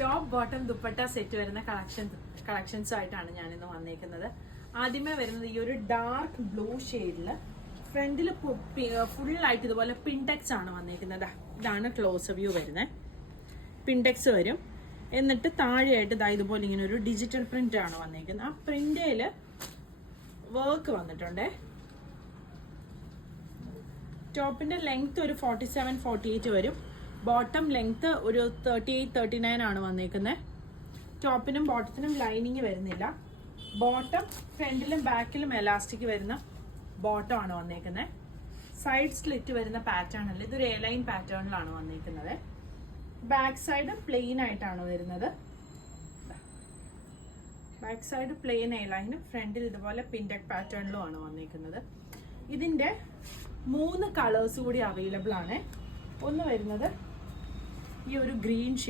Top bottom dupatta set വരുന്ന collections ആയിട്ടാണ് ഞാനിന്ന് വന്നേക്കുന്നത്. ആദ്യമേ വരുന്നത് ഈ ഒരു ഡാർക്ക് ബ്ലൂ ഷെയ്ഡില് ഫ്രണ്ടിൽ ഫുൾ ആയിട്ട് ഇതുപോലെ പിൻടെക്സ് ആണ് വന്നേക്കുന്നത്. ഇതാണ് ക്ലോസ് വ്യൂ വരുന്നത്. പിൻടെക്സ് വരും. എന്നിട്ട് താഴെയായിട്ട് ഇതുപോലെ ഇങ്ങനെ ഒരു ഡിജിറ്റൽ പ്രിന്റ് ആണ് വന്നേക്കുന്നത്. ആ പ്രിന്റേല് വർക്ക് വന്നിട്ടുണ്ടേ. ടോപ്പിന്റെ ലെങ്ത് ഒരു 47-48 വരും. ബോട്ടം ലെങ്ത് ഒരു 38-39 ആണ് വന്നേക്കുന്നത്. ടോപ്പിനും ബോട്ടത്തിനും ലൈനിങ് വരുന്നില്ല. ബോട്ടം ഫ്രണ്ടിലും ബാക്കിലും എലാസ്റ്റിക് വരുന്ന ബോട്ടം ആണ് വന്നേക്കുന്നത്. സൈഡ് സ്ലിറ്റ് വരുന്ന പാറ്റേണിൽ ഇതൊരു എ ലൈൻ പാറ്റേണിലാണ് വന്നേക്കുന്നത്. ബാക്ക് സൈഡ് പ്ലെയിൻ ആയിട്ടാണ് വരുന്നത്. ബാക്ക് സൈഡ് പ്ലെയിൻ എ ലൈനും ഫ്രണ്ടിൽ ഇതുപോലെ പിൻടെക് പാറ്റേണിലും ആണ് വന്നേക്കുന്നത്. ഇതിന്റെ 3 കളേഴ്സ് കൂടി അവൈലബിൾ ആണ്. ഒന്ന് വരുന്നത് ഈ ഒരു ഗ്രീൻ ഷെയ്ഡ്.